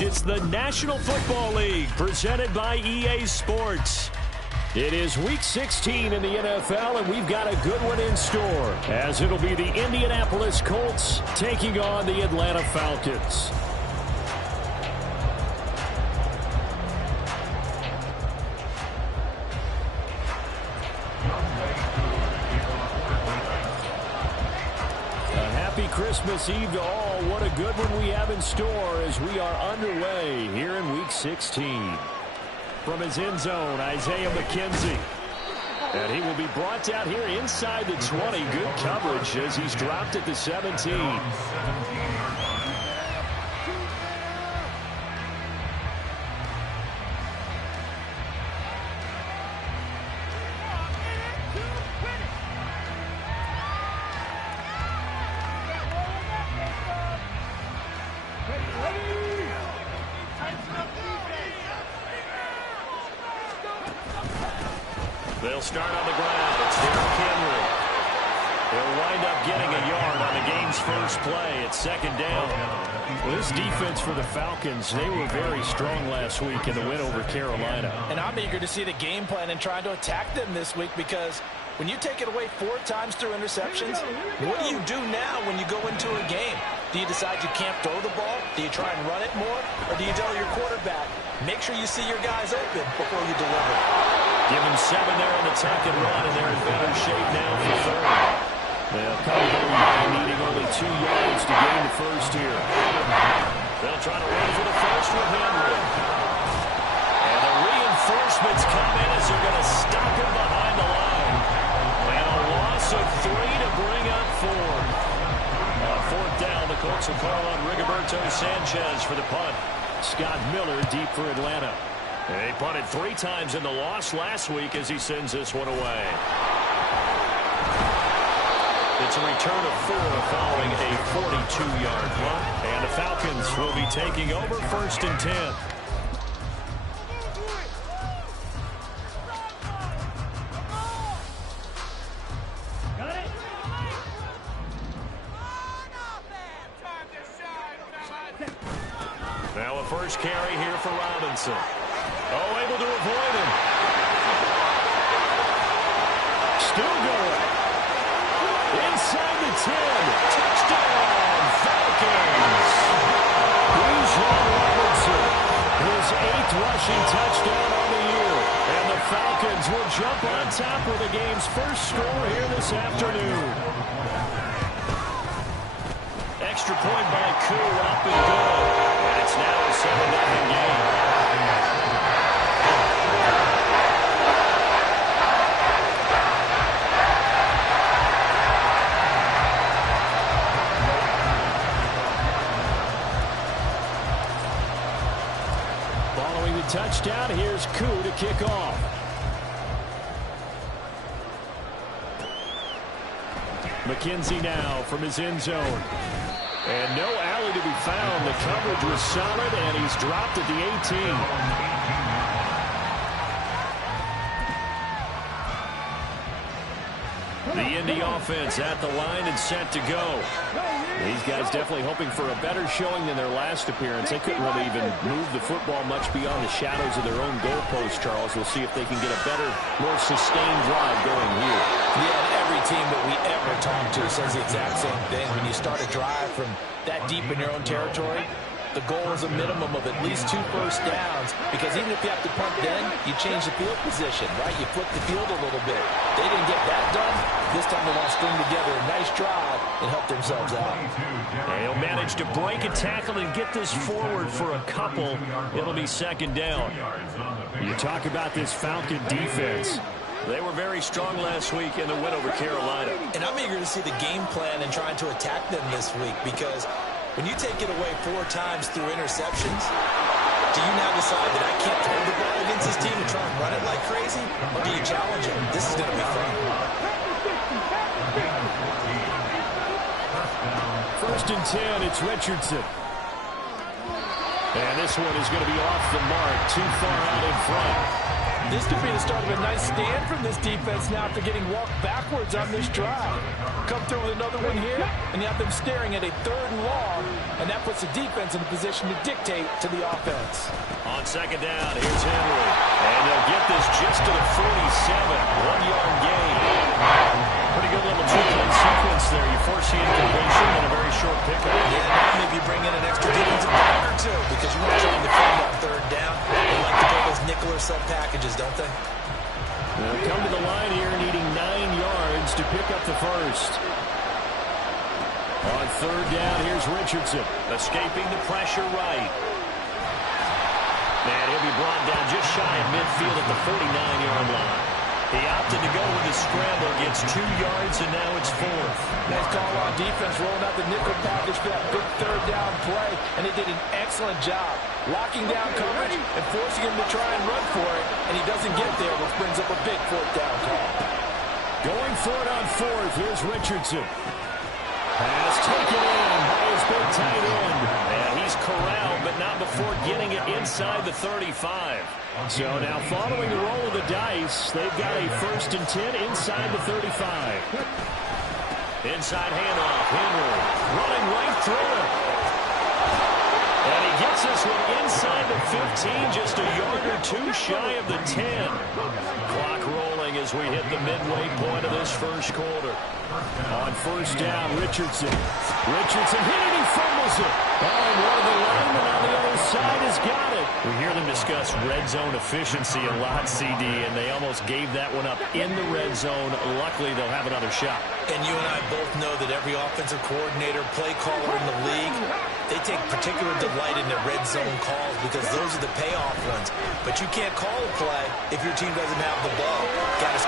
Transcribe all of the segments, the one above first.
It's the National Football League presented by EA Sports. It is Week 16 in the NFL, and we've got a good one in store, as it'll be the Indianapolis Colts taking on the Atlanta Falcons. Christmas Eve to all. What a good one we have in store as we are underway here in Week 16. From his end zone, Isaiah McKenzie. And he will be brought down here inside the 20. Good coverage as he's dropped at the 17. They'll start on the ground. It's Derrick Henry. He'll wind up getting a yard on the game's first play. It's second down. Well, this defense for the Falcons, they were very strong last week in the win over Carolina. And I'm eager to see the game plan and trying to attack them this week, because when you take it away 4 times through interceptions, what do you do now when you go into a game? Do you decide you can't throw the ball? Do you try and run it more? Or do you tell your quarterback, make sure you see your guys open before you deliver? Give him 7 there on the tuck and run, and they're in better shape now for third. They'll come home by needing only 2 yards to gain the first here. They'll try to run for the first with Henry. And the reinforcements come in as they're going to stop him behind the line. And a loss of 3 to bring up 4. Fourth down, the Colts will call on Rigoberto Sanchez for the punt. Scott Miller deep for Atlanta. They punted 3 times in the loss last week as he sends this one away. It's a return of 4 following a 42-yard punt. And the Falcons will be taking over 1st and 10. Now a first carry here for Robinson. Oh, able to avoid him. Still going. Inside the 10. Touchdown, Falcons. Bijan Robinson, his 8th rushing touchdown on the year. And the Falcons will jump on top with the game's first score here this afternoon. Extra point by Koo, up and good. And it's now a 7-0 game. Following the touchdown, here's Koo to kick off. McKenzie now from his end zone. And no alley to be found. The coverage was solid, and he's dropped at the 18. The Indy offense at the line and set to go. These guys definitely hoping for a better showing than their last appearance. They couldn't really even move the football much beyond the shadows of their own goalpost, Charles. We'll see if they can get a better, more sustained drive going here. Yeah, every team that we ever talk to says the exact same thing. When you start a drive from that deep in your own territory, the goal is a minimum of at least 2 first downs, because even if you have to punt then, you change the field position, right? You flip the field a little bit. They didn't get that done. This time they want to string together a nice drive and help themselves out. And he'll manage to break a tackle and get this forward for a couple. It'll be second down. You talk about this Falcon defense. They were very strong last week in the win over Carolina. And I'm eager to see the game plan and trying to attack them this week, because when you take it away 4 times through interceptions, do you now decide that I can't throw the ball against this team and try and run it like crazy? Or do you challenge them? This is going to be fun. 1st and 10, it's Richardson. And this one is going to be off the mark, too far out in front. This could be the start of a nice stand from this defense now after getting walked backwards on this drive. Come through with another one here, and you have them staring at a 3rd and long, and that puts the defense in a position to dictate to the offense. On 2nd down, here's Henry. And they'll get this just to the 47. 1-yard gain. Pretty good little 2-play sequence there. You force the incompletion and a very short pickup. Yeah, now maybe you bring in an extra defensive back or two because you want to try and defend on 3rd down. They like to play those nickel or sub packages, don't they? They'll come to the line here needing 9 yards to pick up the first. On 3rd down, here's Richardson. Escaping the pressure right. And he'll be brought down just shy of midfield at the 49-yard line. He opted to go with his scramble, gets 2 yards, and now it's 4th. Nice call on defense, rolling out the nickel package for that big 3rd down play, and they did an excellent job locking down coverage and forcing him to try and run for it, and he doesn't get there, which brings up a big 4th down call. Going for it on 4th, here's Richardson. Pass taken in by his big tight end. And he's corralled, but not before getting it inside the 35. So now following the roll of the dice, they've got a 1st and 10 inside the 35. Inside handoff, Henry running right through it. And he gets this one inside the 15, just a yard or 2 shy of the 10. Clock rolling as we hit the midway point of this first quarter. On 1st down, Richardson. Richardson hit it, he fumbles it. Oh, and one of the linemen on the other side has got it. We hear them discuss red zone efficiency a lot, CD, and they almost gave that one up in the red zone. Luckily, they'll have another shot. And you and I both know that every offensive coordinator, play caller in the league, they take particular delight in their red zone calls because those are the payoff ones. But you can't call a play if your team doesn't have the ball.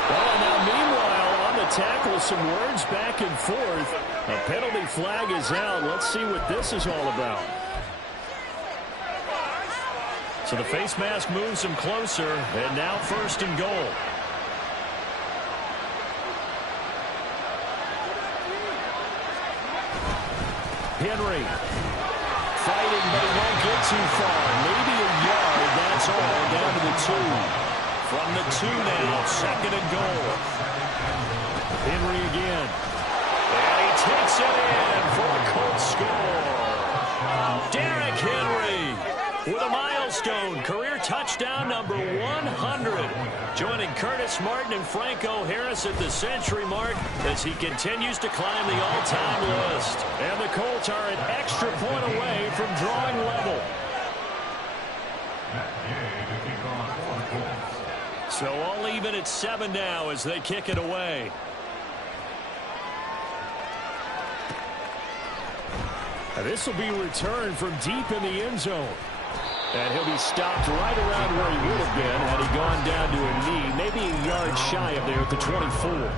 Well, now meanwhile, on the tackle, some words back and forth. A penalty flag is out. Let's see what this is all about. So the face mask moves him closer, and now 1st and goal. Henry fighting, but he won't get too far. Maybe a yard, that's all, down to the 2. From the 2 now, 2nd and goal. Henry again. And he takes it in for a Colts score. Derrick Henry with a milestone career touchdown number 100. Joining Curtis Martin and Franco Harris at the century mark as he continues to climb the all-time list. And the Colts are an extra point away from drawing level. So all even at 7 now as they kick it away. This will be returned from deep in the end zone. And he'll be stopped right around where he would have been had he gone down to a knee, maybe a yard shy of there at the 24.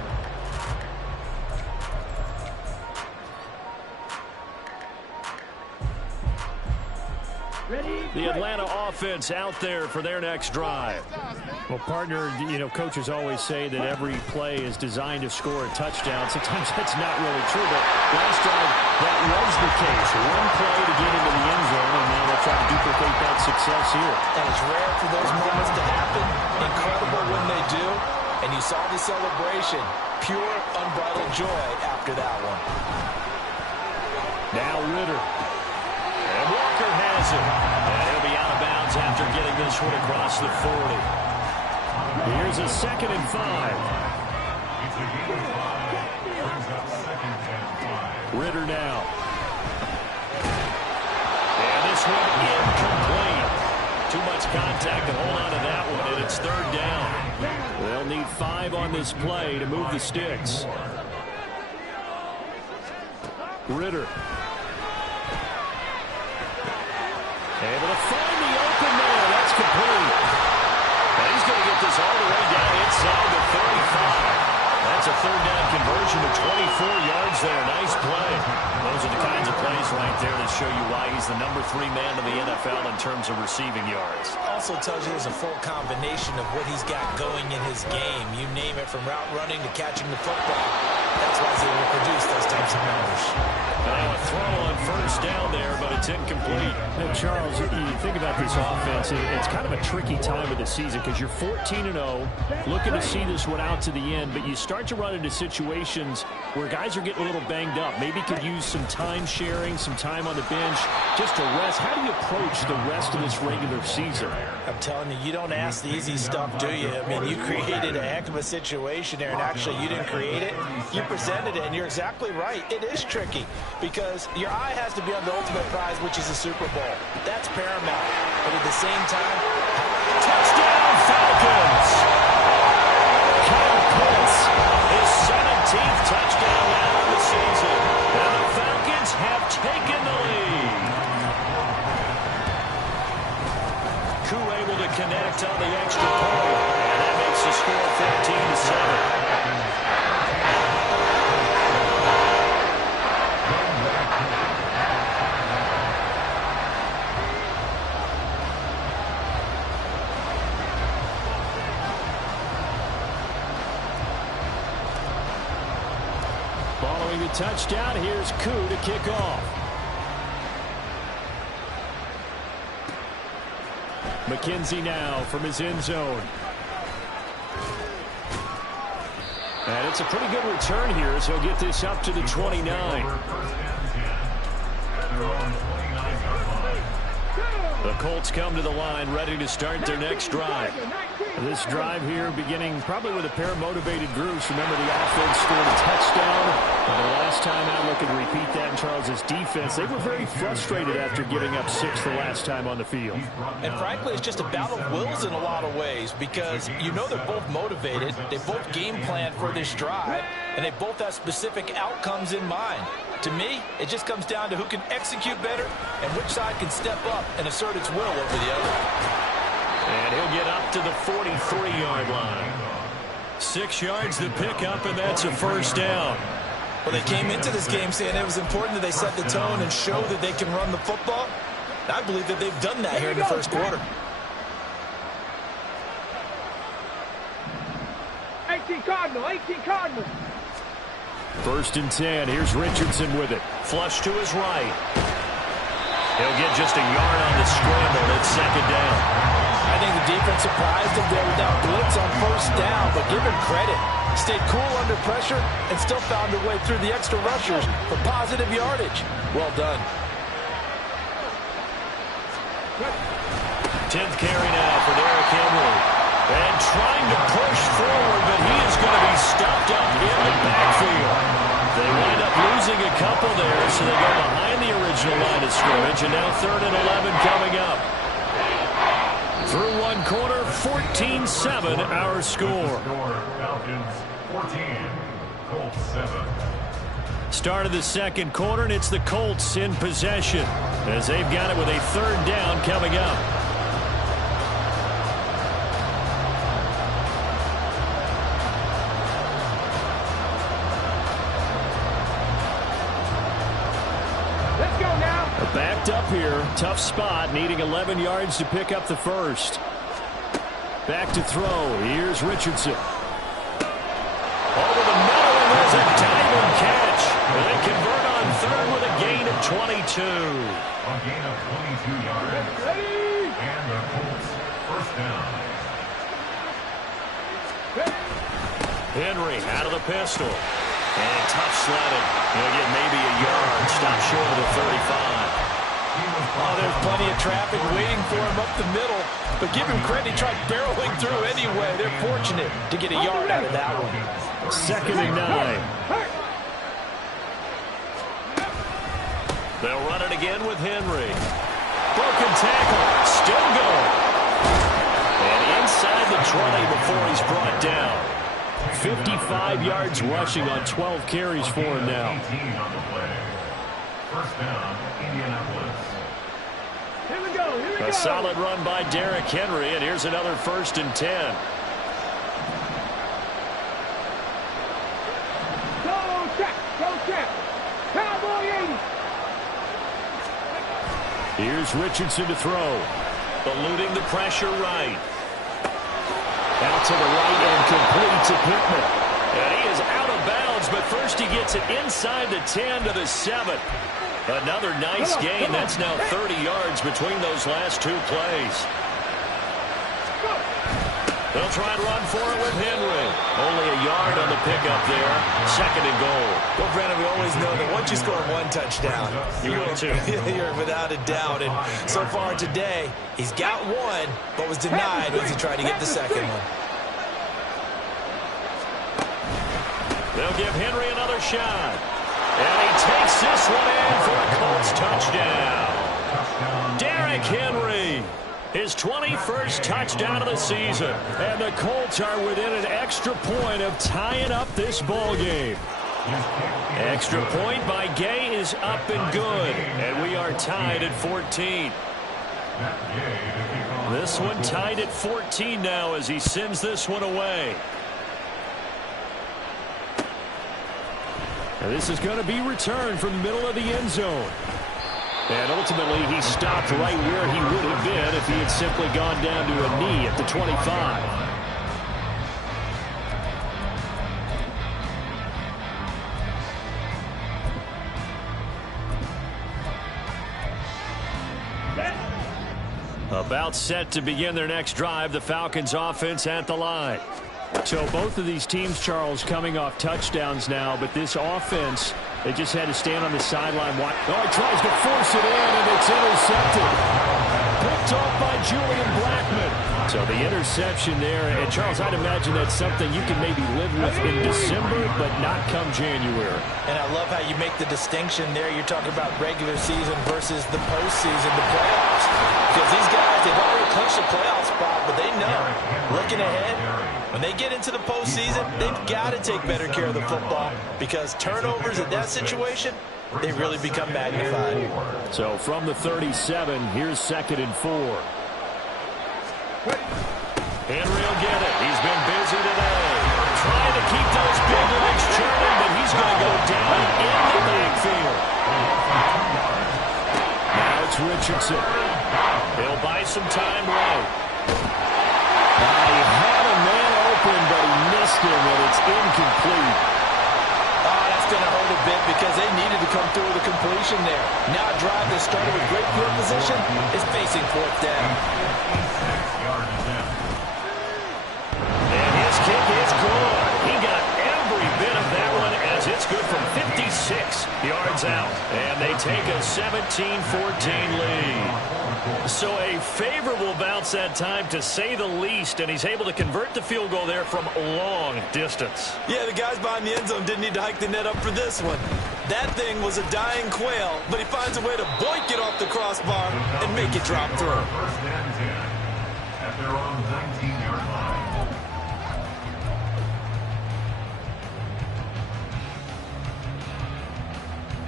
The Atlanta offense out there for their next drive. Well, partner, coaches always say that every play is designed to score a touchdown. Sometimes that's not really true, but last drive, that was the case. One play to get into the end zone, and now they'll try to duplicate that success here. And it's rare for those moments to happen. Incredible when they do. And you saw the celebration. Pure, unbridled joy after that one. Now Ritter. And Walker has it. And he'll be out of bounds after getting this one across the 40. Here's a 2nd and 5. Ritter now. And this one incomplete. Too much contact to hold on to that one, and it's 3rd down. They'll need 5 on this play to move the sticks. Ritter. Able to find the open man. That's complete. And he's going to get this all the way down inside the 35. That's a 3rd down conversion to 24 yards there. Nice play. Those are the kinds of plays right there that show you why he's the number 3 man in the NFL in terms of receiving yards. Also tells you there's a full combination of what he's got going in his game. You name it, from route running to catching the football. That's why he's able to produce those types of numbers. Now a throw on first down there, but it's incomplete. Now, Charles, you think about this offense, it's kind of a tricky time of the season because you're 14-0, looking to see this one out to the end, but you start to run into situations where guys are getting a little banged up. Maybe could use some time sharing, some time on the bench just to rest. How do you approach the rest of this regular season? I'm telling you, you don't ask the easy stuff, do you? I mean, you created a heck of a situation there, and actually you didn't create it. You presented it, and you're exactly right. It is tricky because your eye has to be on the ultimate prize, which is the Super Bowl. That's paramount. But at the same time, Touchdown, Falcons! Kyle Pitts, his 17th touchdown now of the season. And the Falcons have taken the lead. Koo able to connect on the extra point. And that makes the score 15-7. Following the touchdown, here's Koo to kick off. McKenzie now from his end zone. And it's a pretty good return here as he'll get this up to the 29. The Colts come to the line ready to start their next drive. This drive here beginning probably with a pair of motivated groups. Remember, the offense scored a touchdown. And the last time out, looking to repeat that in Charles's defense, they were very frustrated after giving up 6 the last time on the field. and frankly, it's just a battle of wills in a lot of ways because you know they're both motivated. They both game plan for this drive, and they both have specific outcomes in mind. To me, it just comes down to who can execute better and which side can step up and assert its will over the other. And he'll get up to the 43-yard line. 6 yards to pick up, and that's a first down. Well, they came into this game saying it was important that they set the tone and show that they can run the football. I believe that they've done that here in the first quarter. 18 Cardinal, 18 Cardinal. First and 10. Here's Richardson with it. Flush to his right. He'll get just a yard on the scramble. It's second down. I think the defense surprised him there without blitz on first down, but give him credit. Stayed cool under pressure and still found a way through the extra rushers for positive yardage. Well done. 10th carry now for Derrick Henry. And trying to push forward, but he is going to be stuffed up in the backfield. They wind up losing a couple there, so they go behind the original line of scrimmage, and now 3rd and 11 coming up. Through one quarter, 14-7 our score. Falcons 14, Colts 7. Start of the second quarter, and it's the Colts in possession as they've got it with a 3rd down coming up. Let's go now. Backed up here, tough spot, needing 11 yards to pick up the first. Back to throw. Here's Richardson. Over the middle, and there's a diving catch. And they convert on 3rd with a gain of 22. A gain of 22 yards. And the Colts first down. Henry out of the pistol. And tough sledding. He'll get maybe a yard. Stop short of the 35. Oh, there's plenty of traffic waiting for him up the middle. But give him credit, he tried barreling through anyway. They're fortunate to get a yard out of that one. 2nd and 9. They'll run it again with Henry. Broken tackle. Still going. And inside the 20 before he's brought down. 55 yards rushing on 12 carries for him now. 18 on the play. First down, Indianapolis. Here we go, here we go. A solid run by Derrick Henry, and here's another 1st and 10. Go check, go check. Cowboy 80. Here's Richardson to throw. Eluding the pressure right. Out to the right and complete to Pittman. And he is out of bounds downs, but first he gets it inside the 10 to the 7. Another nice gain. That's now 30 yards between those last 2 plays. They'll try and run for it with Henry. Only a yard on the pickup there. 2nd and goal. Well, Brandon, we always know that once you score 1 touchdown, you're without a doubt. And so far today, he's got 1, but was denied once he tried to get the 2nd one. They'll give Henry another shot. And he takes this one in for a Colts touchdown. Derrick Henry, his 21st touchdown of the season. And the Colts are within an extra point of tying up this ball game. Extra point by Gay is up and good. And we are tied at 14. This one tied at 14 now as he sends this one away. And this is going to be returned from the middle of the end zone. And ultimately, he stopped right where he would have been if he had simply gone down to a knee at the 25. About set to begin their next drive, the Falcons offense at the line. So both of these teams, Charles, coming off touchdowns now, but this offense, they just had to stand on the sideline. Oh, he tries to force it in, and it's intercepted. Picked off by Julian Blackmon. So the interception there, and Charles, I'd imagine that's something you can maybe live with in December, but not come January. And I love how you make the distinction there. You're talking about regular season versus the postseason, the playoffs. Because these guys, they've already clinched a playoff spot, but they know, looking ahead, when they get into the postseason, they've got to take better care of the football because turnovers in that situation, they really become magnified. So from the 37, here's 2nd and 4. Henry will get it. He's been busy today. Trying to keep those big legs churning, but he's going to go down in the backfield. Now it's Richardson. He'll buy some time right. He had a man open, but he missed him, and it's incomplete. Oh, that's going to hurt a bit because they needed to come through with a completion there. Now a drive that started with great field position is facing 4th down. And his kick is good. He got every bit of that one as it's good from 56 yards out. And they take a 17-14 lead. So a favorable bounce that time, to say the least, and he's able to convert the field goal there from long distance. Yeah, the guys behind the end zone didn't need to hike the net up for this one. That thing was a dying quail, but he finds a way to boink it off the crossbar and make it drop through. 1st and 10 at their own 19-yard line.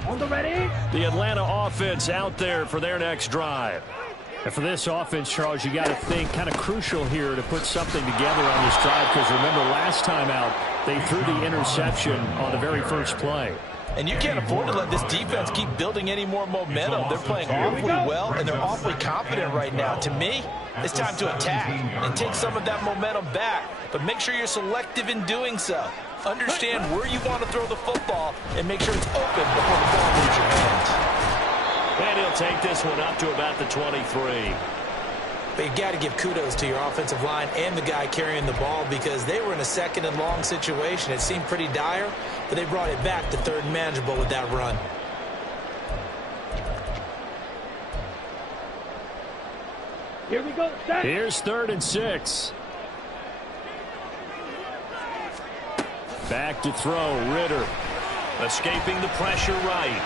On the ready. The Atlanta offense out there for their next drive. And for this offense, Charles, you got to think kind of crucial here to put something together on this drive because remember last time out, they threw the interception on the very first play. And you can't afford to let this defense keep building any more momentum. They're playing awfully well, and they're awfully confident right now. To me, it's time to attack and take some of that momentum back. But make sure you're selective in doing so. Understand where you want to throw the football and make sure it's open before the ball leaves your hands. And he'll take this one up to about the 23. But you got to give kudos to your offensive line and the guy carrying the ball because they were in a 2nd and long situation. It seemed pretty dire, but they brought it back to 3rd and manageable with that run. Here we go. Set. Here's 3rd and 6. Back to throw, Ritter. Escaping the pressure right.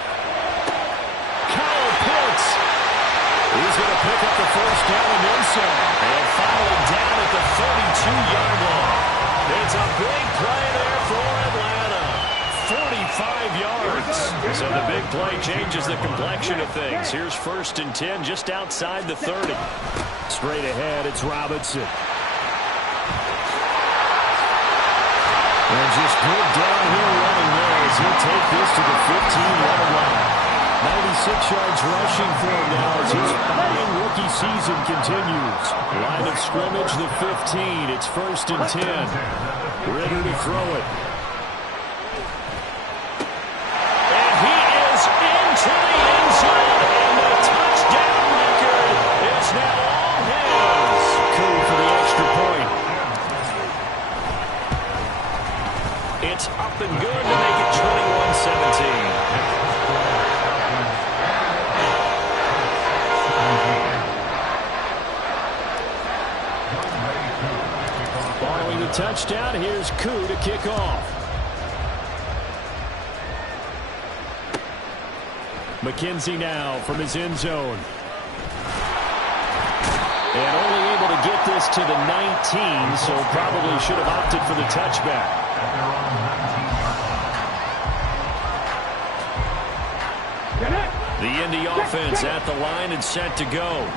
Kyle Pitts. He's going to pick up the 1st down and then some. And finally down at the 32-yard line. It's a big play there for Atlanta. 45 yards. So the big play changes the complexion of things. Here's 1st and 10 just outside the 30. Straight ahead, it's Robinson. And just good downhill running there as he'll take this to the 15-yard line. 96 yards rushing for him now as his fine rookie season continues. Line of scrimmage, the 15. It's 1st and 10. Ritter to throw it. touchdown. Here's Koo to kick off. McKenzie now from his end zone. And only able to get this to the 19, so probably should have opted for the touchback. The Indy offense at the line and set to go.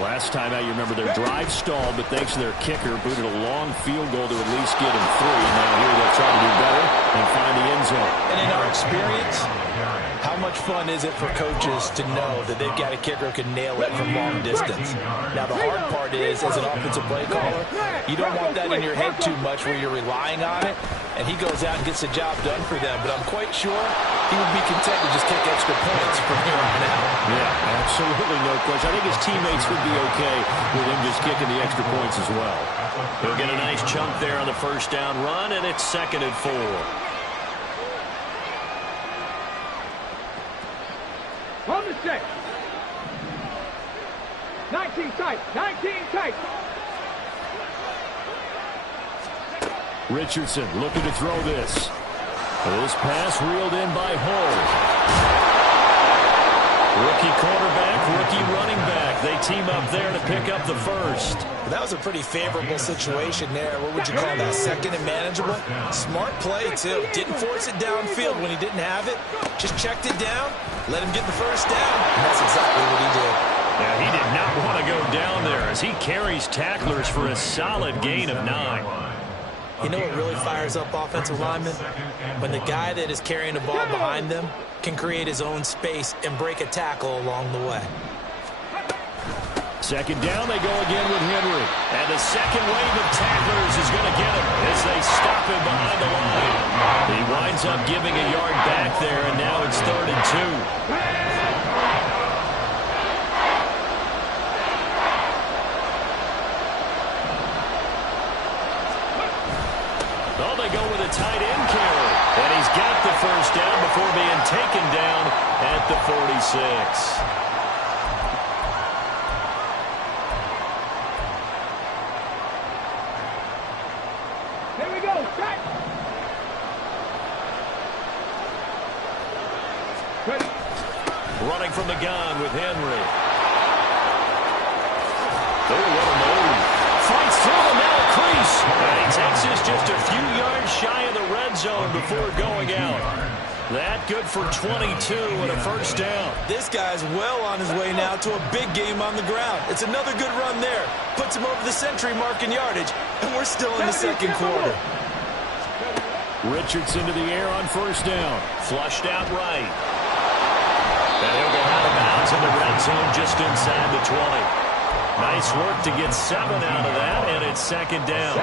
Last time out, you remember their drive stalled, but thanks to their kicker, booted a long field goal to at least get him 3. Now here they'll try to do better and find the end zone. And in our experience, how much fun is it for coaches to know that they've got a kicker who can nail it from long distance? Now, the hard part is, as an offensive play caller, you don't want that in your head too much where you're relying on it, and he goes out and gets the job done for them. But I'm quite sure he would be content to just take extra points from here on out. Yeah, absolutely no question. I think his teammates would be okay with him just kicking the extra points as well. He'll get a nice chunk there on the first down run, and it's 2nd and 4. On the 6. 19 tight. 19 tight. Richardson looking to throw this. This pass reeled in by Hull. Rookie quarterback, rookie running back. They team up there to pick up the first. That was a pretty favorable situation there. What would you call that? 2nd and manageable? Smart play, too. Didn't force it downfield when he didn't have it. Just checked it down, let him get the first down. And that's exactly what he did. Yeah, he did not want to go down there as he carries tacklers for a solid gain of 9. You know what really fires up offensive linemen? When the guy that is carrying the ball behind them can create his own space and break a tackle along the way. 2nd down, they go again with Henry. And the second wave of tacklers is going to get him as they stop him behind the line. He winds up giving a yard back there, and now it's 3rd and 2. Oh, they go with a tight end carry. And he's got the first down before being taken down at the 46. Here we go. Set. Ready. Running from the gun with Henry. Oh, what a move. Fights through the middle crease. And he takes this just a few yards shy of the red zone before going out. That good for 22 and a first down. This guy's well on his way now to a big game on the ground. It's another good run there. Puts him over the century mark in yardage, and we're still in the 2nd quarter. Richardson to the air on first down. Flushed out right. And he'll go out of bounds in the red zone just inside the 20. Nice work to get 7 out of that, and it's 2nd down.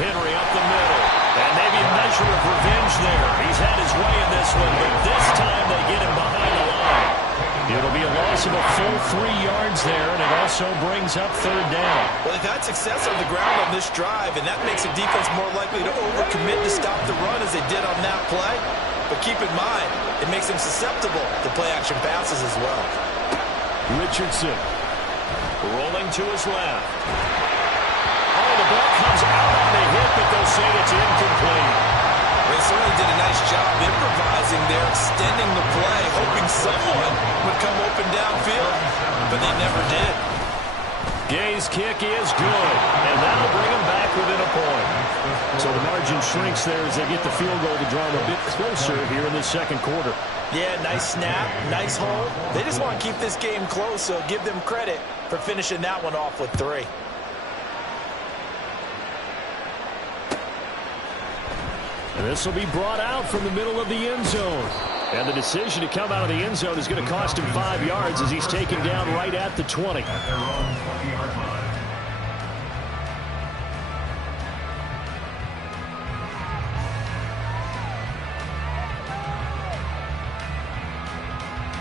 Henry up the middle. And maybe a measure of revenge there. He's had his way in this one, but this time they get him behind the line. It'll be a loss of a full 3 yards there, and it also brings up 3rd down. Well, they've had success on the ground on this drive, and that makes a defense more likely to overcommit to stop the run as they did on that play. But keep in mind, it makes them susceptible to play-action passes as well. Richardson rolling to his left. Oh, the ball comes out on the hit, but they'll say it's incomplete. They certainly did a nice job improvising there, extending the play, hoping someone would come open downfield, but they never did. Gay's kick is good, and that'll bring him back within a point. So the margin shrinks there as they get the field goal to draw them a bit closer here in the 2nd quarter. Yeah, nice snap, nice hold. They just want to keep this game close, so give them credit for finishing that one off with 3. And this will be brought out from the middle of the end zone. And the decision to come out of the end zone is going to cost him 5 yards as he's taken down right at the 20. At their own 20-yard line.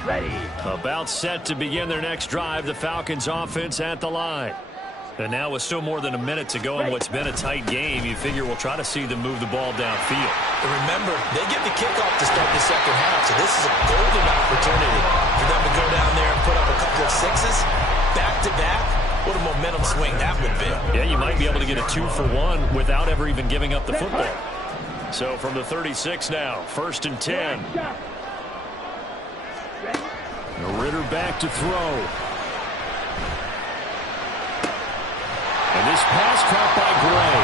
Ready. About set to begin their next drive, the Falcons offense at the line. And now with still more than a minute to go in what's been a tight game, you figure we'll try to see them move the ball downfield. And remember, they get the kickoff to start the 2nd half, so this is a golden opportunity for them to go down there and put up a couple consecutive sixes, back-to-back, what a momentum swing that would be. Yeah, you might be able to get a 2-for-1 without ever even giving up the football. So from the 36 now, 1st and 10. Ritter back to throw. And this pass caught by Gray.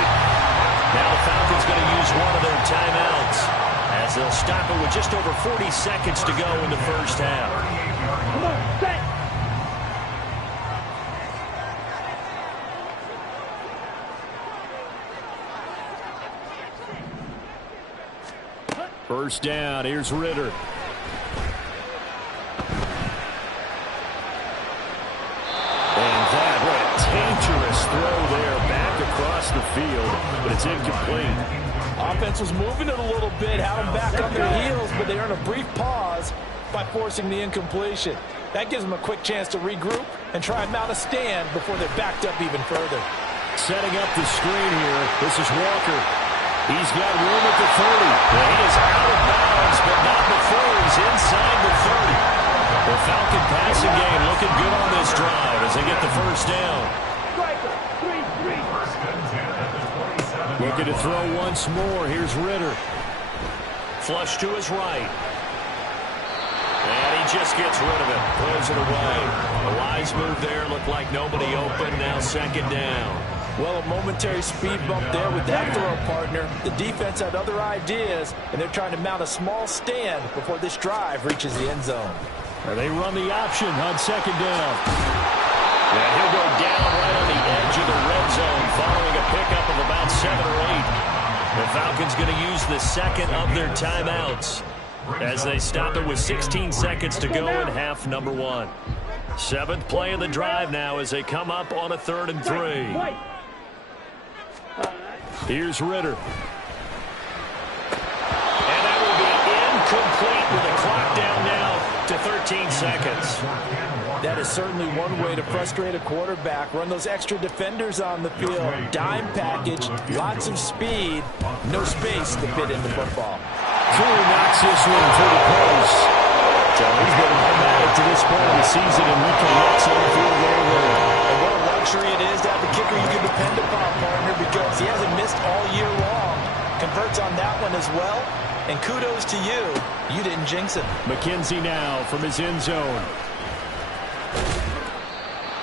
Now the Falcons going to use one of their timeouts as they'll stop it with just over 40 seconds to go in the first half. Come on, set. First down, here's Ritter. And that, what a dangerous throw there, back across the field, but it's incomplete. Offense was moving it a little bit, had them back on their heels, but they earned a brief pause by forcing the incompletion. That gives them a quick chance to regroup and try and mount a stand before they're backed up even further. Setting up the screen here, this is Walker. He's got room at the 30. Well, he is out of bounds, but not before he's inside the 30. The Falcon passing game looking good on this drive as they get the first down. Looking to throw once more. Here's Ritter. Flush to his right. And he just gets rid of it. Throws it away. A wise move there. Looked like nobody open. Now 2nd down. Well, a momentary speed bump there with that throw partner. The defense had other ideas, and they're trying to mount a small stand before this drive reaches the end zone. They run the option on 2nd down. And he'll go down right on the edge of the red zone following a pickup of about 7 or 8. The Falcons going to use the second of their timeouts as they stop it with 16 seconds to go in half number 1. 7th play of the drive now as they come up on a 3rd and 3. Here's Ritter. And that will be incomplete with the clock down now to 13 seconds. That is certainly one way to frustrate a quarterback. Run those extra defenders on the field. Dime package, lots of speed, no space to fit in the football. Fuller knocks this one to the post. So he's been automatic to this point of the season, and we can let some field goal there. And what a luxury it is to have a kicker you can depend upon, partner, because he hasn't missed all year long. Converts on that one as well. And kudos to you. You didn't jinx it. McKenzie now from his end zone.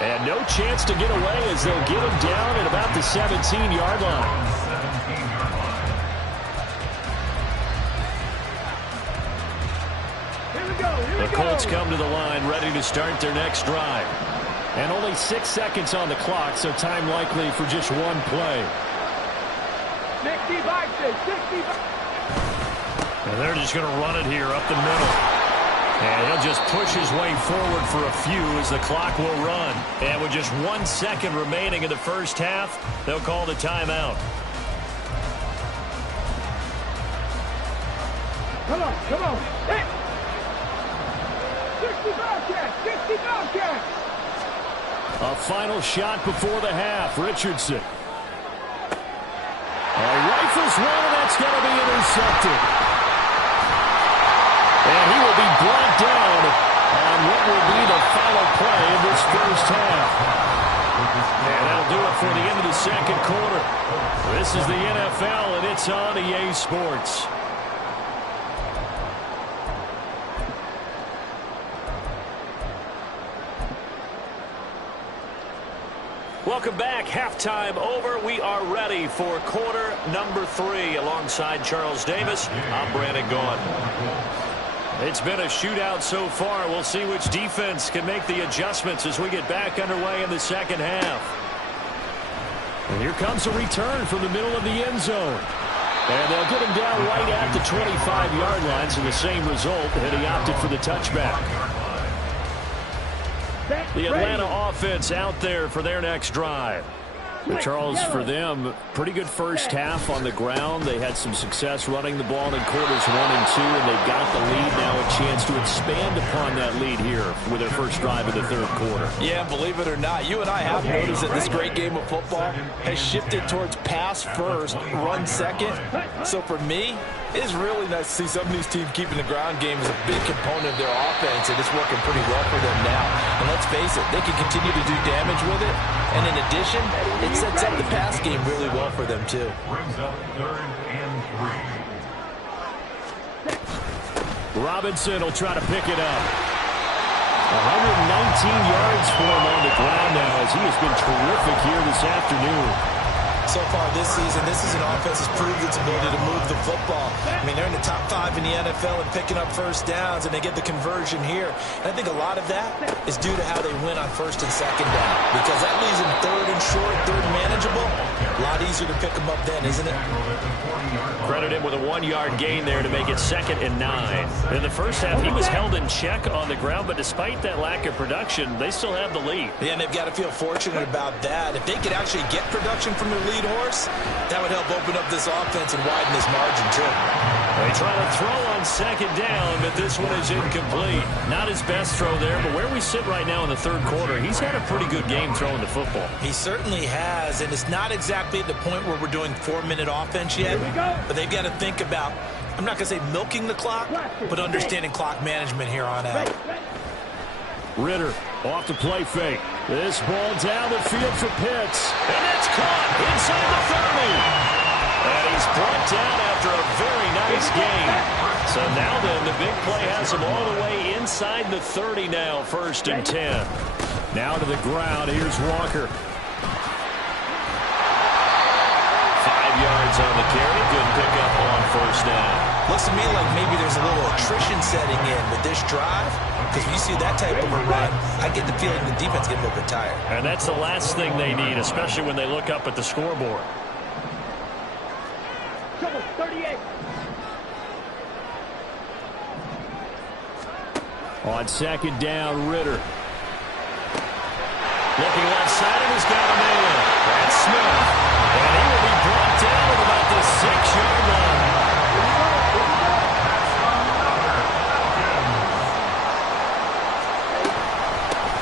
And no chance to get away as they'll get him down at about the 17-yard line. The Colts come to the line ready to start their next drive. And only 6 seconds on the clock, so time likely for just one play. 60 boxes, 60 boxes. And they're just going to run it here up the middle. And he'll just push his way forward for a few as the clock will run. And with just 1 second remaining in the first half, they'll call the timeout. Come on, come on. Hit. 60 Bobcats, 60 Bobcats. A final shot before the half. Richardson. Rifles one, and that's going to be intercepted. And he will be brought down on what will be the final play of this first half. And that'll do it for the end of the second quarter. This is the NFL, and it's on EA Sports. Welcome back. Halftime over. We are ready for quarter number 3. Alongside Charles Davis, I'm Brandon Gaughan. It's been a shootout so far. We'll see which defense can make the adjustments as we get back underway in the second half. And here comes a return from the middle of the end zone. And they'll get him down right at the 25-yard line, so the same result, and he opted for the touchback. The Atlanta offense out there for their next drive. But Charles, for them, pretty good first half on the ground. They had some success running the ball in quarters 1 and 2, and they've got the lead now, a chance to expand upon that lead here with their first drive of the third quarter. Yeah, believe it or not, you and I have noticed that this great game of football has shifted towards pass first, run second. So for me, It is really nice to see some of these teams keeping the ground game as a big component of their offense, and it's working pretty well for them now. And let's face it, they can continue to do damage with it. And in addition, it sets up the pass game really well for them, too. Brings up 3rd and 3. Robinson will try to pick it up. 119 yards for him on the ground now as he has been terrific here this afternoon. So far this season, this is an offense that's proved its ability to move the football. I mean, they're in the top 5 in the NFL and picking up first downs, and they get the conversion here. And I think a lot of that is due to how they win on 1st and 2nd down, because that leaves them 3rd and short, 3rd manageable. A lot easier to pick them up then, isn't it? Credit him with a 1-yard gain there to make it 2nd and 9. In the first half, he was held in check on the ground, but despite that lack of production, they still have the lead. Yeah, and they've got to feel fortunate about that. If they could actually get production from their lead horse, that would help open up this offense and widen this margin, too. They try to throw on 2nd down, but this one is incomplete. Not his best throw there, but where we sit right now in the 3rd quarter, he's had a pretty good game throwing the football. He certainly has, and it's not exactly at the point where we're doing 4-minute offense yet, but they've got to think about, I'm not going to say milking the clock, but understanding clock management here on out. Ritter off the play fake. This ball down the field for Pitts. And it's caught inside the 30. And he's brought down after a very nice game. So now then, the big play has him all the way inside the 30 now, 1st and 10. Now to the ground. Here's Walker. 5 yards on the carry. Good pickup on 1st down. Looks to me like maybe there's a little attrition setting in with this drive, because when you see that type of a run, I get the feeling the defense gets a little bit tired. And that's the last thing they need, especially when they look up at the scoreboard. 38. On 2nd down, Ritter. Looking left side, and he's got a man. That's Smith. And he will be brought down at about the 6-yard line.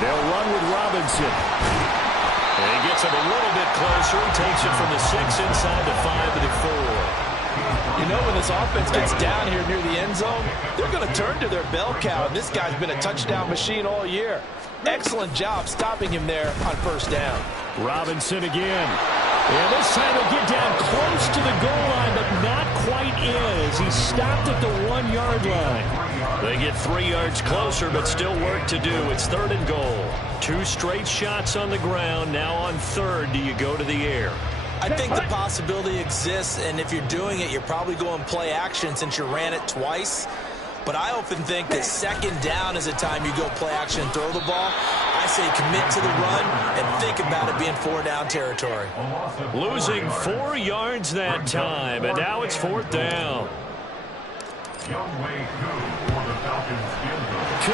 They'll run with Robinson. And he gets him a little bit closer. He takes it from the 6 inside the 5 to the 4. You know, when this offense gets down here near the end zone, they're going to turn to their bell cow. And this guy's been a touchdown machine all year. Excellent job stopping him there on 1st down. Robinson again. And this time he'll get down close to the goal line, but not quite in as he stopped at the 1-yard line. They get 3 yards closer, but still work to do. It's 3rd and goal. 2 straight shots on the ground. Now on 3rd, do you go to the air? I think the possibility exists, and if you're doing it, you're probably going play action since you ran it twice. But I often think that 2nd down is a time you go play action and throw the ball. I say commit to the run and think about it being 4-down territory. Losing 4 yards that time, and now it's 4th down. Koo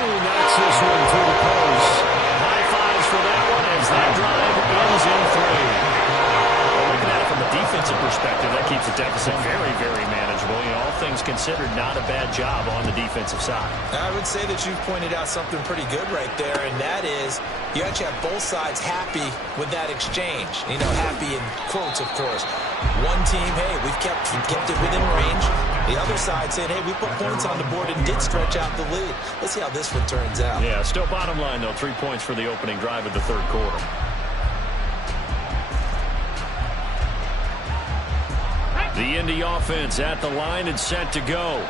knocks this one to the post. High fives for that one as that drive ends in 3. Looking at it from a defensive perspective, that keeps the deficit very, very manageable. You know, all things considered, not a bad job on the defensive side. I would say that you've pointed out something pretty good right there, and that is you actually have both sides happy with that exchange. You know, happy in quotes, of course. One team, hey, we've kept it within range. The other side saying, hey, we put points on the board and did stretch out the lead. Let's see how this one turns out. Yeah, still bottom line, though, 3 points for the opening drive of the 3rd quarter. The Indy offense at the line and set to go.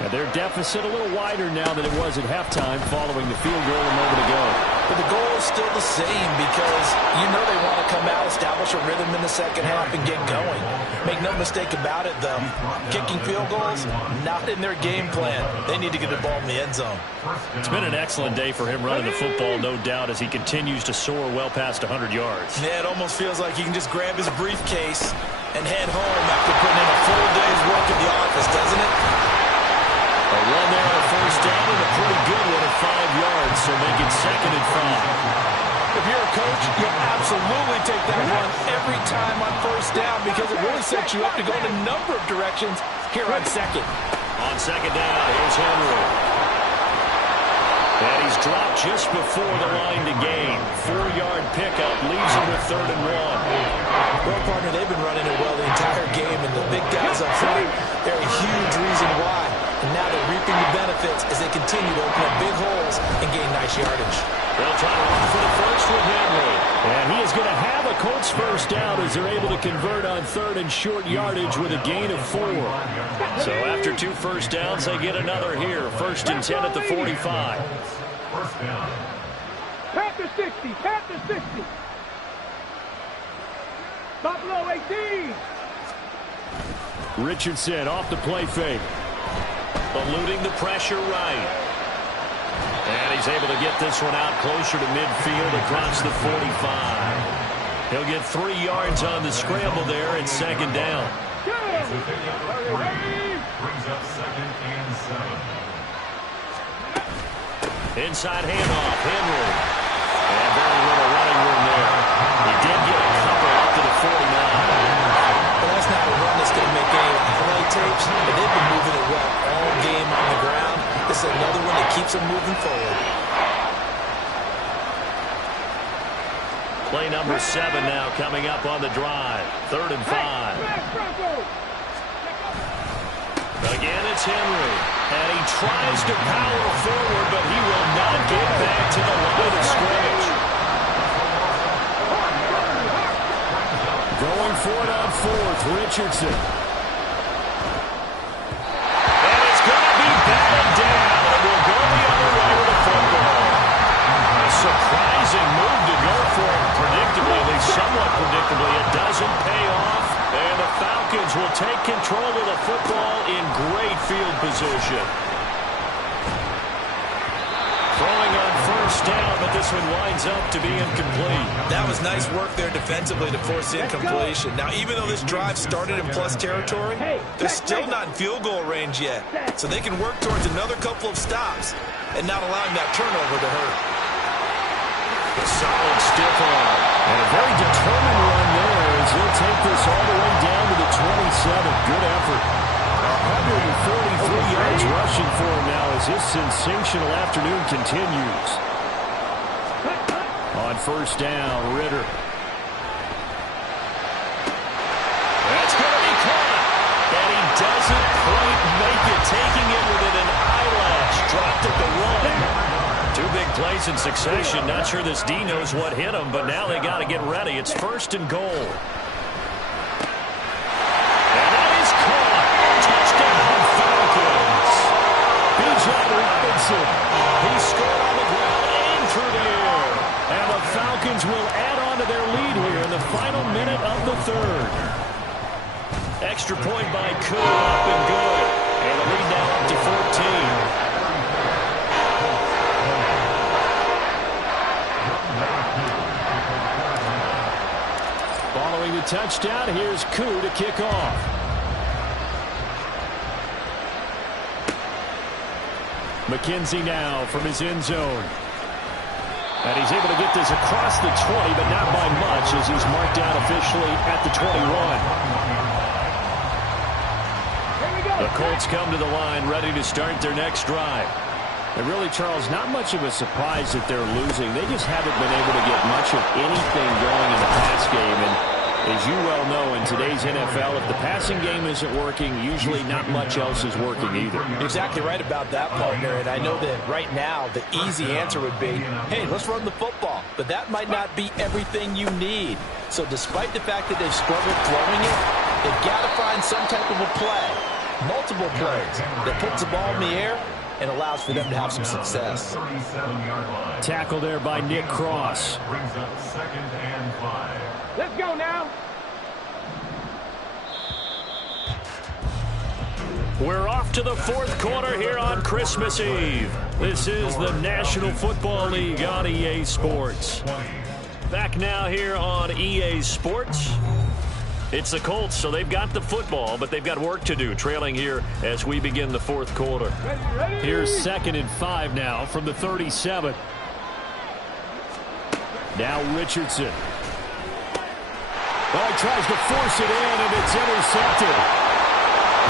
And their deficit a little wider now than it was at halftime following the field goal a moment ago. But the goal is still the same because you know they want to come out, establish a rhythm in the 2nd half, and get going. Make no mistake about it, though. Kicking field goals, not in their game plan. They need to get the ball in the end zone. It's been an excellent day for him running the football, no doubt, as he continues to soar well past 100 yards. Yeah, it almost feels like he can just grab his briefcase and head home after putting in a full day's work at the office, doesn't it? A run there on 1st down and a pretty good one at 5 yards, so make it 2nd and 5. If you're a coach, you'll absolutely take that run every time on 1st down because it really sets you up to go in a number of directions here on 2nd. On 2nd down, here's Henry. And he's dropped just before the line to gain. 4-yard pickup leaves him with 3rd and 1. Well, partner, they've been running it well the entire game, and the big guys up front, they're a huge reason why. And now they're reaping the benefits as they continue to open up big holes and gain nice yardage. They'll try to run for the first with Henry. And he is going to have a Colts first down as they're able to convert on 3rd and short yardage with a gain of 4. So after 2 first downs, they get another here. 1st and 10 at the 45. First down. Pat the 60. Pat the 60. Buffalo 18. Richardson off the play fake. Eluding the pressure right. And he's able to get this one out closer to midfield across the 45. He'll get 3 yards on the scramble there at 2nd down. Brings up 2nd and 7. Inside handoff, Henry. And very little running room there. He did get a couple up to the 49. Well, that's not a run that's going to make any play tapes, but they've been moving it well all game on the ground. This is another one that keeps them moving forward. Play number 7 now coming up on the drive. 3rd and 5. Again, it's Henry. And he tries to power forward, but he will not get back to the line of scrimmage. Going for it on 4th, Richardson. And it's going to be batted down. And we'll go the other way with the football. A surprising move to go for it predictably, at least somewhat predictably. It doesn't pay off. And the Falcons will take control of the football in great field position. Throwing on 1st down, but this one winds up to be incomplete. That was nice work there defensively to force incompletion. Now, even though this drive started in plus territory, they're still not in field goal range yet. So they can work towards another couple of stops and not allowing that turnover to hurt. A solid stiff arm. And a very determined run there as he'll take this all the way down to the 27. Good effort. 143 yards rushing for him now as this sensational afternoon continues. On 1st down, Ritter. That's going to be caught. And he doesn't quite make it, taking it with an eyelash. Dropped at the 1. 2 big plays in succession. Not sure this D knows what hit him, but now they got to get ready. It's 1st and goal. And that is caught. Touchdown, Falcons. Bijan Robinson. He scored on the ground and through the air. And the Falcons will add on to their lead here in the final minute of the 3rd. Extra point by Koo, up and good. And the lead now up to 14. Following the touchdown, here's Koo to kick off. McKenzie now from his end zone. And he's able to get this across the 20, but not by much as he's marked out officially at the 21. The Colts come to the line ready to start their next drive. And really, Charles, not much of a surprise that they're losing. They just haven't been able to get much of anything going in the pass game. And as you well know, in today's NFL, if the passing game isn't working, usually not much else is working either. Exactly right about that, partner. And I know that right now the easy answer would be, hey, let's run the football. But that might not be everything you need. So despite the fact that they've struggled throwing it, they've got to find some type of a play, multiple plays, that puts the ball in the air and allows for them to have some success. Tackle there by Nick Cross. Brings up 2nd and 5. Let's go now. We're off to the 4th quarter here on Christmas Eve. This is the National Football League on EA Sports. Back now here on EA Sports. It's the Colts, so they've got the football, but they've got work to do, trailing here as we begin the 4th quarter. Here's 2nd and 5 now from the 37. Now Richardson. Oh, he tries to force it in, and it's intercepted.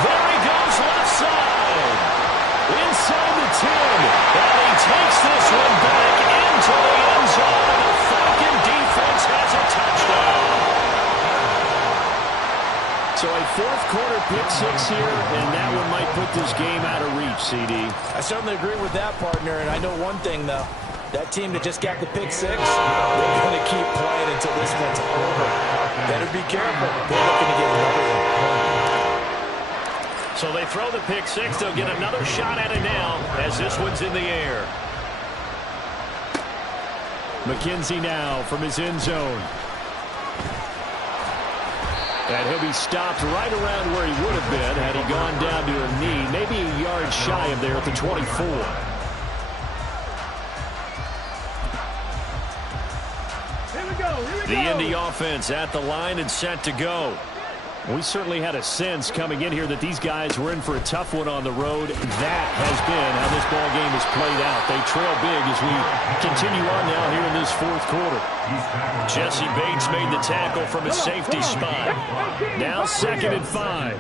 There he goes left side. Inside the 10. And he takes this So a fourth quarter pick six here, and that one might put this game out of reach, CD. I certainly agree with that, partner, and I know one thing, though. That team that just got the pick six, they're going to keep playing until this one's over. Better be careful. They're looking to get another one. So they throw the pick six. They'll get another shot at it now as this one's in the air. McKenzie now from his end zone. And he'll be stopped right around where he would have been had he gone down to a knee, maybe a yard shy of there at the 24. The Indy offense at the line and set to go. We certainly had a sense coming in here that these guys were in for a tough one on the road. That has been how this ball game has played out. They trail big as we continue on now here in this fourth quarter. Jesse Bates made the tackle from his safety spot. Now 2nd and 5.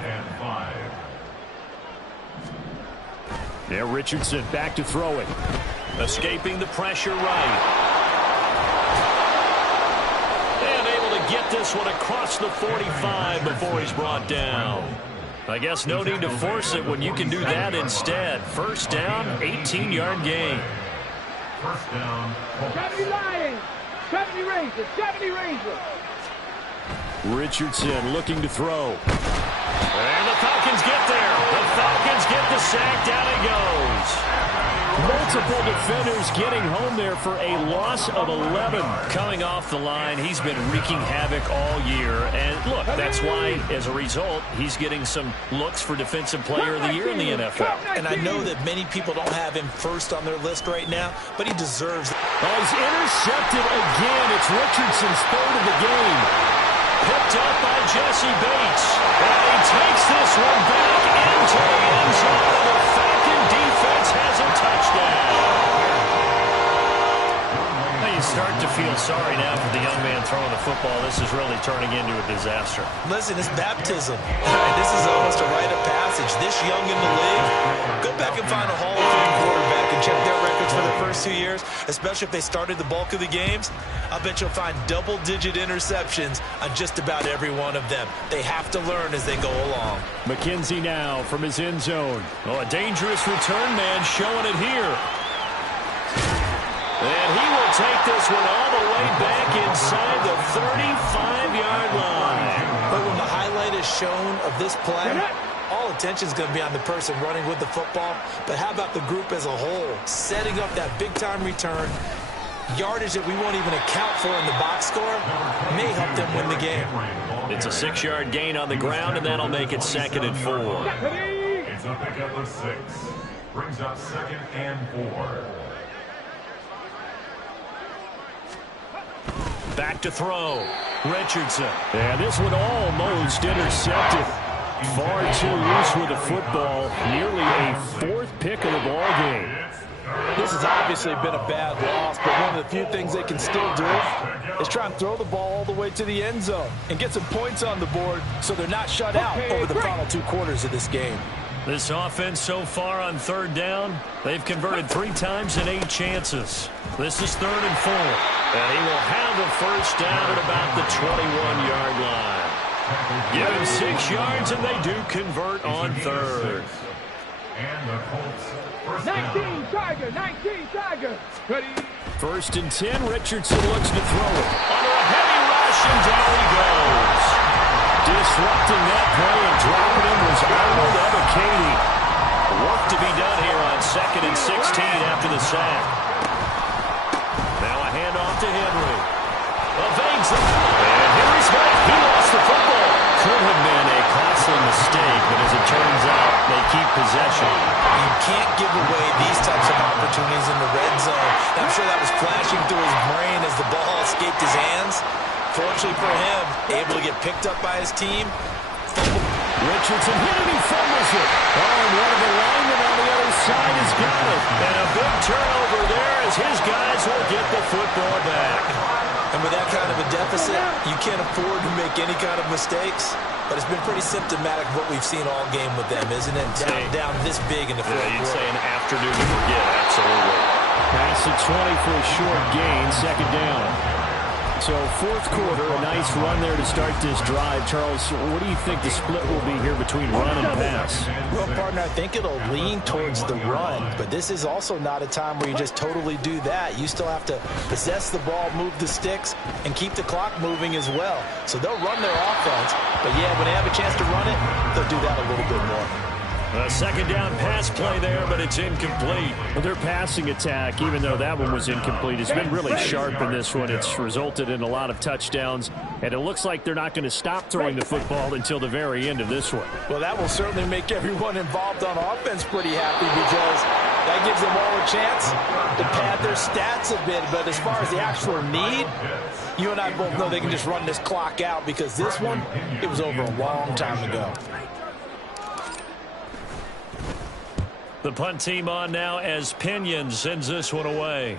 Now Richardson back to throw it. Escaping the pressure right. Get this one across the 45 before he's brought down. I guess no need to force it when you can do that instead. First down, 18-yard gain. First down. 70 Lions, 70 Rangers, 70 Rangers. Richardson looking to throw. And the Falcons get there. The Falcons get the sack. Down he goes. Multiple defenders getting home there for a loss of 11. Coming off the line, he's been wreaking havoc all year. And look, that's why, as a result, he's getting some looks for Defensive Player of the Year in the NFL. And I know that many people don't have him first on their list right now, but he deserves it. Oh, he's intercepted again. It's Richardson's third of the game. Picked up by Jesse Bates. And he takes this one back into the end zone. The Falcon defense has a touchdown. You start to feel sorry now for the young man throwing the football. This is really turning into a disaster. Listen, it's baptism. This is almost a rite of passage. This young in the league, go back and find a Hall of Fame quarterback and check their records for their first 2 years, especially if they started the bulk of the games. I bet you'll find double-digit interceptions on just about every one of them. They have to learn as they go along. McKenzie now from his end zone. Oh, a dangerous return man showing it here. And he will take this one all the way back inside the 35-yard line. But when the highlight is shown of this play, all attention is going to be on the person running with the football. But how about the group as a whole? Setting up that big-time return, yardage that we won't even account for in the box score, may help them win the game. It's a 6-yard gain on the ground, and that'll make it 2nd and 4. It's a pickup of 6. Brings up 2nd and 4. Back to throw. Richardson. And this one almost intercepted. Far too loose with the football. Nearly a 4th pick of the ball game. This has obviously been a bad loss, but one of the few things they can still do is try and throw the ball all the way to the end zone and get some points on the board so they're not shut out over the final 2 quarters of this game. This offense so far on 3rd down, they've converted 3 times in 8 chances. This is 3rd and 4. And he will have the first down at about the 21-yard line. Give him 6 yards, and they do convert on 3rd. And the Colts. 19 Tiger, 19 Tiger. 1st and 10, Richardson looks to throw it. Under a heavy rush, and down he goes. Disrupting that play and dropping him was Arnold Ebiketie. Work to be done here on 2nd and 16 after the sack. Now a handoff to Henry. Evades it. And Henry's back. He lost the football. Could have been a costly mistake, but as it turns out, they keep possession. You can't give away these types of opportunities in the red zone. I'm sure that was flashing through his brain as the ball escaped his hands. Fortunately for him, able to get picked up by his team. Richardson hit it, he fumbles it. Oh, and one of the linemen on the other side has got it. And a big turnover there as his guys will get the football back. And with that kind of a deficit, you can't afford to make any kind of mistakes. But it's been pretty symptomatic of what we've seen all game with them, isn't it? Down this big in the fourth quarter. You'd say an afternoon to forget, absolutely. Pass to 20 for a short gain, 2nd down. So fourth quarter, a nice run there to start this drive. Charles, what do you think the split will be here between run and pass? Well, partner, I think it'll lean towards the run, but this is also not a time where you just totally do that. You still have to possess the ball, move the sticks, and keep the clock moving as well. So they'll run their offense, but yeah, when they have a chance to run it, they'll do that a little bit more. A second down pass play there, but it's incomplete. Well, their passing attack, even though that one was incomplete, has been really sharp in this one. It's resulted in a lot of touchdowns, and it looks like they're not going to stop throwing the football until the very end of this one. Well, that will certainly make everyone involved on offense pretty happy because that gives them all a chance to pad their stats a bit. But as far as the actual need, you and I both know they can just run this clock out because this one, it was over a long time ago. The punt team on now as Pinion sends this one away.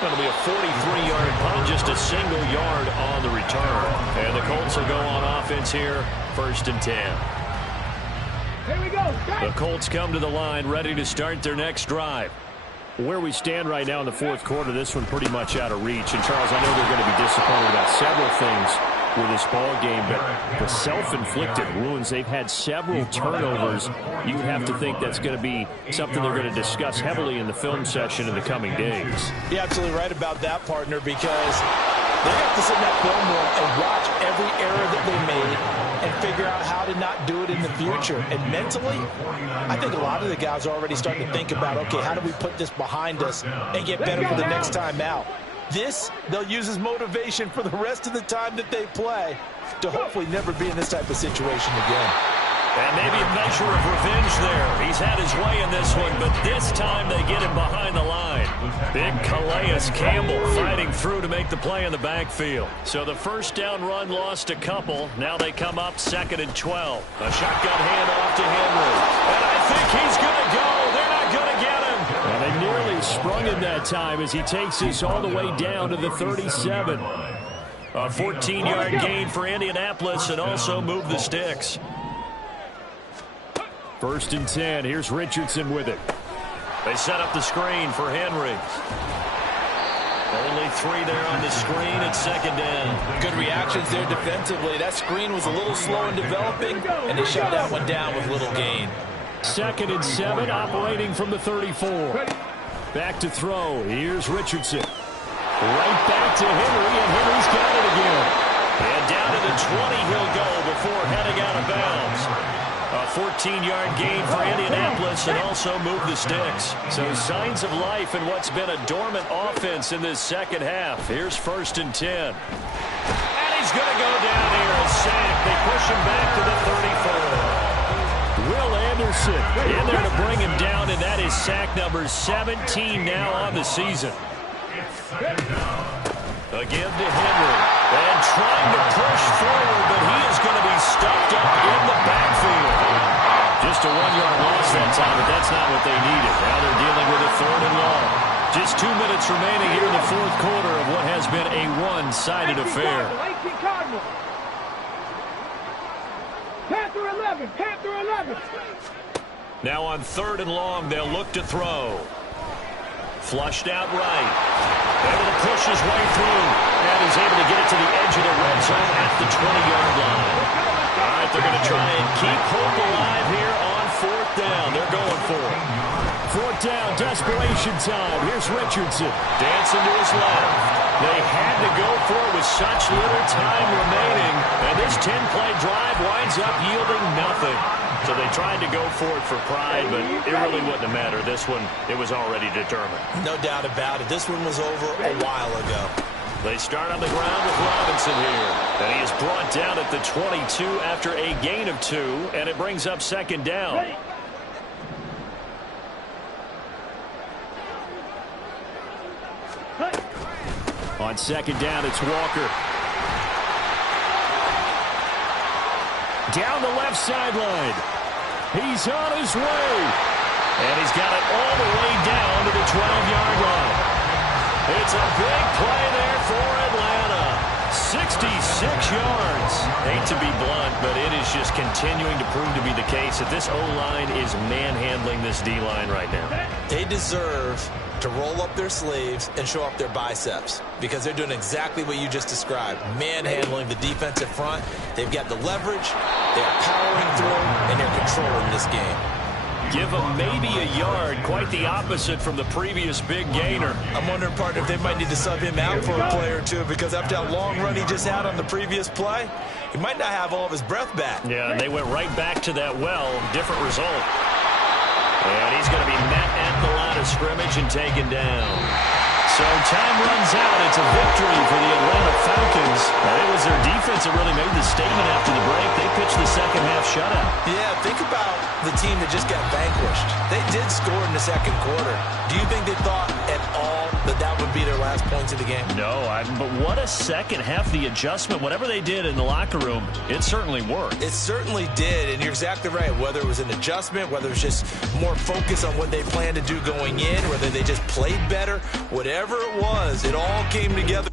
Going to be a 43-yard punt, just a single yard on the return. And the Colts will go on offense here, 1st and 10. Here we go. The Colts come to the line, ready to start their next drive. Where we stand right now in the fourth quarter, this one pretty much out of reach. And, Charles, I know they're going to be disappointed about several things with this ball game, but the self-inflicted wounds, they've had several turnovers. You would have to think that's going to be something they're going to discuss heavily in the film session in the coming days. You're absolutely right about that, partner, because they have to sit in that film room and watch every error that they made and figure out how to not do it in the future. And mentally, I think a lot of the guys are already starting to think about, okay, how do we put this behind us and get better for the next time out? This, they'll use as motivation for the rest of the time that they play to hopefully never be in this type of situation again. And maybe a measure of revenge there. He's had his way in this one, but this time they get him behind the line. Big Calais Campbell fighting through to make the play in the backfield. So the first down run lost a couple. Now they come up 2nd and 12. A shotgun handoff to Henry. And I think he's going to go. They're not going to get him. Well, they nearly sprung him that time as he takes this all the way down to the 37. A 14-yard gain for Indianapolis and also move the sticks. 1st and 10. Here's Richardson with it. They set up the screen for Henry. Only 3 there on the screen at 2nd down. Good reactions there defensively. That screen was a little slow in developing, and they shut that one down with little gain. 2nd and 7, operating from the 34. Back to throw. Here's Richardson. Right back to Henry, and Henry's got it again. And down to the 20 he'll go before heading out of bounds. A 14-yard gain for Indianapolis and also move the sticks. So signs of life in what's been a dormant offense in this second half. Here's 1st and 10. And he's going to go down here. A sack. They push him back to the 34. Will Anderson in there to bring him down, and that is sack number 17 now on the season. Again to Henry. And trying to push forward, but he is going to be stuffed up in the backfield. Just a 1-yard loss that time, but that's not what they needed. Now they're dealing with a 3rd and long. Just 2 minutes remaining here in the fourth quarter of what has been a one-sided affair. Panther 11, Panther 11. Now on 3rd and long, they'll look to throw. Flushed out right. Able to push his way through. And he's able to get it to the edge of the red zone at the 20-yard line. All right, they're going to try and keep hope alive here on 4th down. They're going for it. 4th down, desperation time. Here's Richardson. Dancing to his left. They had to go for it with such little time remaining. And this 10-play drive winds up yielding nothing. So they tried to go for it for pride, but it really wouldn't have mattered. This one, it was already determined. No doubt about it. This one was over a while ago. They start on the ground with Robinson here. And he is brought down at the 22 after a gain of 2, and it brings up 2nd down. On 2nd down, it's Walker. Down the left sideline. He's on his way. And he's got it all the way down to the 12-yard line. It's a big play there for Atlanta. 66 yards. Hate to be blunt, but it is just continuing to prove to be the case that this O-line is manhandling this D-line right now. They deserve to roll up their sleeves and show up their biceps because they're doing exactly what you just described, manhandling the defensive front. They've got the leverage, they're powering through, and they're controlling this game. Give them maybe a yard, quite the opposite from the previous big gainer. I'm wondering, partner, if they might need to sub him out for a play or two because after that long run he just had on the previous play, he might not have all of his breath back. Yeah, and they went right back to that well. Different result. And he's going to be met at the line of scrimmage and taken down. So time runs out. It's a victory for the Atlanta Falcons. And it was their defense that really made the statement after the break. They pitched the second half shutout. Yeah, think about the team that just got vanquished. They did score in the second quarter. Do you think they thought at all that that would be their last points of the game? No, but what a second half. The adjustment, whatever they did in the locker room, it certainly worked. It certainly did, and you're exactly right. Whether it was an adjustment, whether it was just more focus on what they planned to do going in, whether they just played better, whatever it was, it all came together.